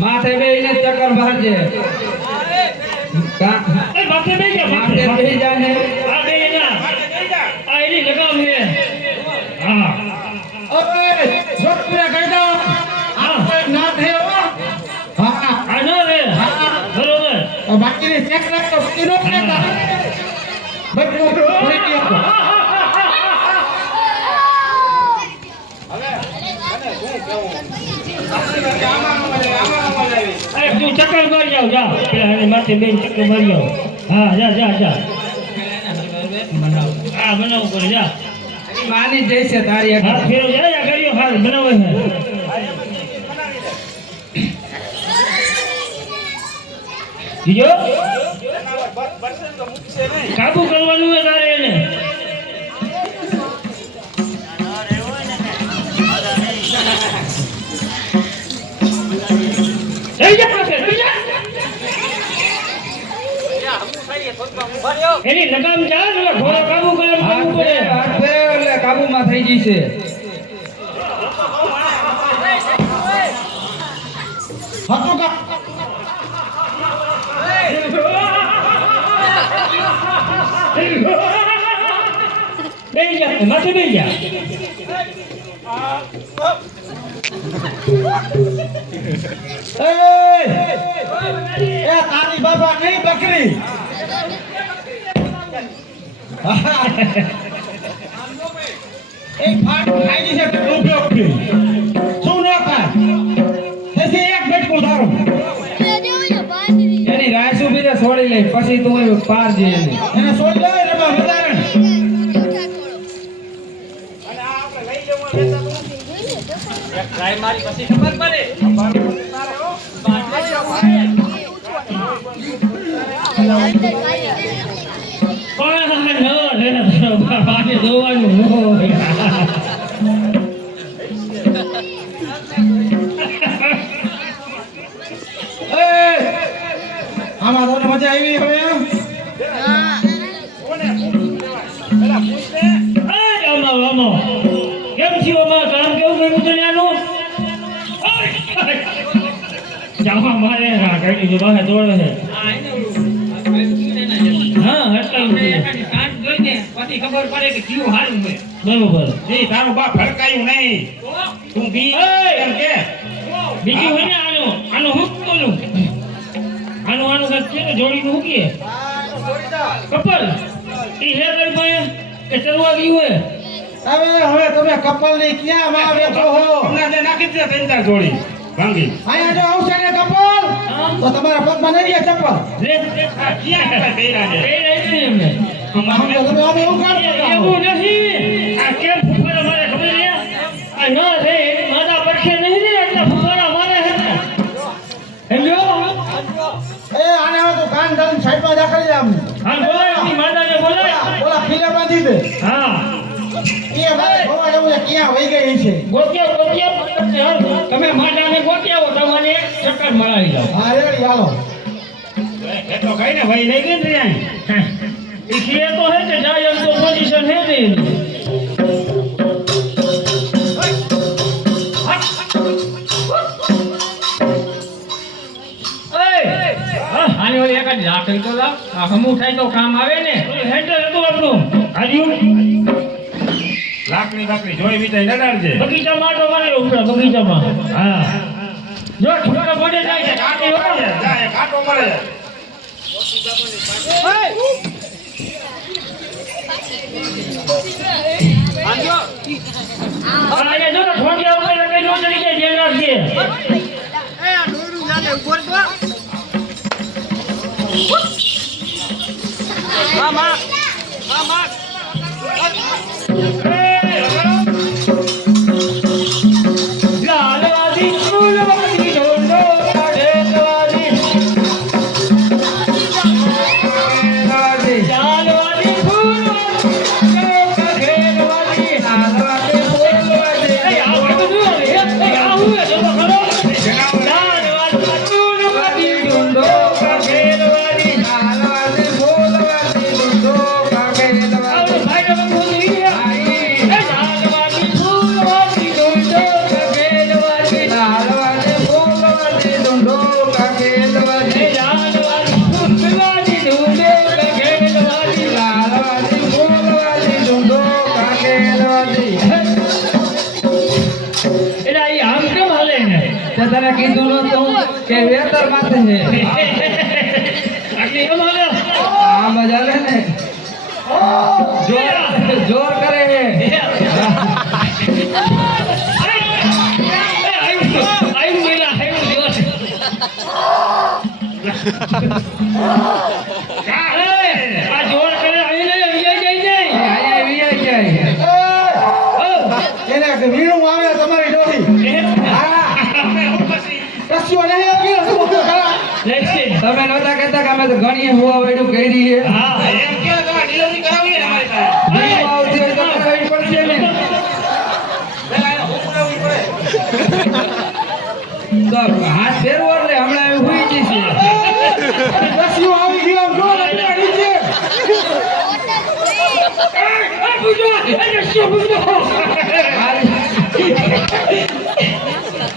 माथे बेहीने चक्कर मारजे माथे बेही जाने आ बेहीना आ एनी लगाम है हां अबे झोक पूरा कर दो आप ना थे हो हां आनो रे बरोबर और बाकी ने चेक रख तो किलो लेता बच्चों को पूरी किया अरे तू चक्कर मार जाओ जा पेला माथे बेन चक्कर मार जाओ हां जा जा जा हां बनाओ पर जा मानी जैसे तारी हां फेरो जा या करियो हां बनावे है जीजो काबू करવાનું है તારે એને એની લગામ જા ને ઘોડો કાબુ કરે હાથ બે એટલે કાબુમાં થઈ જશે હાથો કા બેઈ જા માથે બેઈ જા એ તારી બાબા નહીં બકરી એક ફાટ ખાઈ જશે તો ઉપયોગ થી શું ન કર એસે એક બેટકો ધારો એની રાસ ઉભી રે છોડી લે પછી તું પાર જઈ એને છોડી લે રે બા વધારણ અને આ આપણે લઈ જવું લેતા તો એક ટ્રાય મારી પછી ખબર પડે પાણી જોવાનું આમાં તો મજા આવી હવે હાલી જો બહાર દોડે છે હા હટકાયું છે ખબર પડે કે જીવ હારું છે બરોબર જી તારું બાપ ભડકાયું નહીં તું બી એમ કે બીજું હોય ને આનું હું બોલું આનું કાંઈક છે ને જોડીનું હું કીએ કપલ ઈ હે ગઈ ભાઈ કે ચરવા ગયું હોય હવે તમે કપલ ની ક્યાં માં બેઠો હો હમણાં જે નાખી દે ત્રણ ચાર જોડી ભાંગી અહીંયા જો આવશે ને કપલ તો તમારા પગમાં નહીં રહે ચપ્પલ લે આ ક્યાં આપણે પહેર્યા છે એ નહીં એમને સમજો તમે અમે એવું કાઢો એવું નથી આ કેમ ફુફારા મારે ખબર છે આ ન રે મારા પડખે નહીં રે એટલે ફુફારા મારે છે સમજો એ આને હવે તો કાન ડાલીને સાઈડમાં રાખી દે આમ હા બોલાય આપણી માતાને બોલાય ઓલા ફીલે બાંધી દે હા એ મારે ખબર એવું છે ક્યાં વહી ગઈ છે ગોત્યા તમે માતાને ગોત્યાવો તમને એક ચક્કર મરાવી જાવ હા રેડી હાલો એ તો કઈ ને ભાઈ લઈ ગઈ ને ત્યાં इसलिए तो है कि जाए हम तो पोजीशन है नहीं આની ઓલી એકાદ લાકડી તો લાવ આ હમું થાય તો કામ આવે ને હેન્ડલ હતું આપણું હાર્યું લાકડી જોઈ વિચાર લડાડજે બગીચામાં તો મારે ઉપરા બગીચામાં હા જો છોકરા પડે જાય છે કાંટી હોય જાય કાંટો મળે આને જો ઠોંડિયા ઉપર લગાઈ નો ચડી જાય જેલ રાખજે લાલવાદી ફૂલવાદી ઢોંડો કાઢેલવાદી લાલવાદી ફૂલવાદી કાઢેલવાદી લાલવાદી ફૂલવાદી એ આ બધું એ આવું છે તો ખરો લાલવાદી ફૂલવાદી ઢોંડો કાઢેલવાદી લાલવાદી ફૂલવાદી ઢોંડો કાઢેલવાદી ભાઈ તમે બોલી આઈ એ લાલવાદી ફૂલવાદી ઢોંડો કાઢેલવાદી લાલવાદી ફૂલવાદી ઢોંડો કાઢેલવાદી લાલવાદી ફૂલવાદી ઢોંડો કાઢેલવાદી લાલવાદી ફૂલવાદી ઢોંડો કાઢેલવાદી એલા ઈ આમ કેમ હાલે ને તને કીધું નતું કે વેતર માથે છે આટલી એમ હાલે આ મજા લે ને જોર કરે છે આયુ મેલા આયુ દિવસ આ જોર કરે આવીને વિજય જાય ને આયા વીઆઈ જાય એને કે વીણું આવે તમારી ડોહી હા કસ્યો નહીં આવી શું કરા તમે નહોતા કહેતા કે અમે તો ઘણીએ હુવા વેડું કરી છે હા એમ કે તમારે ડિલિવરી કરાવી ને અમારી પાસે નહીં આવતી હોય તો કરાવવી પડશે ને પેલા એને ઉકળાવવી પડે તો હાથ ફેરવો એટલે હમણાં એમ હુઈ જશે કસ્યો આવી ગયો જો આપણે નીચે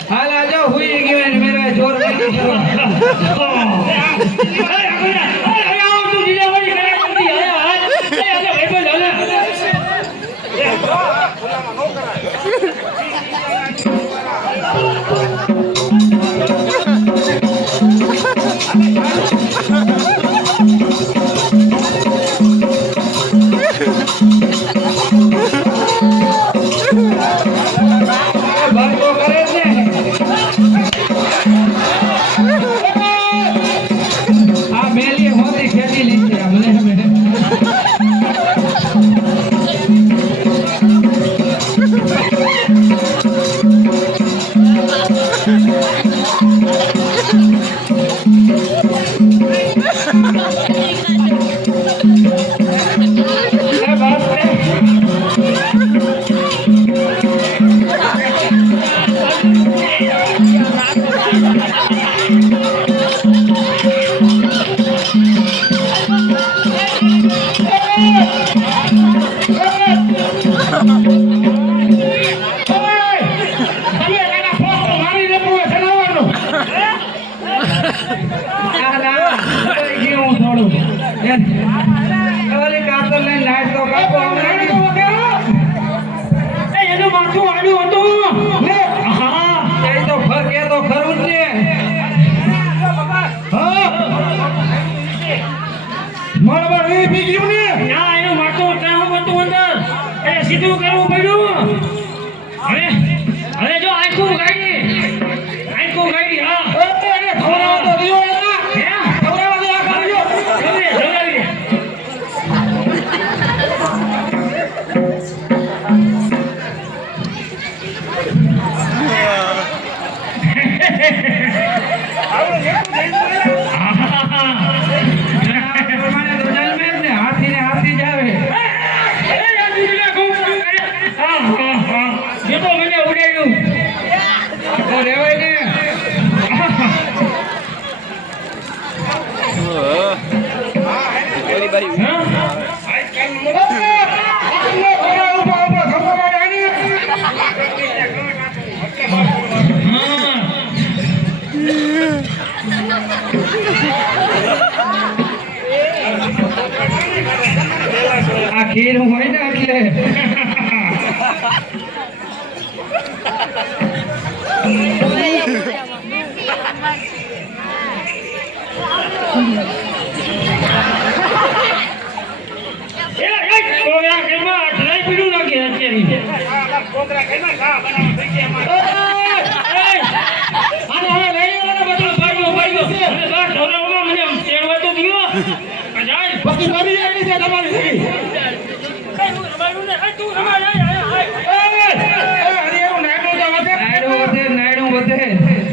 હાલ આ જાઓ હુઈ ગયો ને મેરા જોર કરી ભરતો કરે છે આ મેલી ઓલી કાતર લઈને નાસ્તો કાપો હમણાં તો વગેરો એ એનું માથું આડું હતું લે હા એ તો ફર કે તો ખરું જ ને હા બરાબર એ બી ગયું ને ના એનું માથું ત્યાં હતું અંદર એ સીધું કરવું પડ્યું હવે જો આંખું ગાડી હા અરે ખવડાવો તો રહ્યો એના હે ખવડાવો તો આ કર્યો જલ્દી પ્રમાણે તો જન્મે જ ને હાથી ને હાથી જ આવે તો રેવાય ને આ ખીર હોય ને એટલે બાકી મારી એની છે તમારી સગી અરે એવું નાયડો તો વધે નાયડું વધે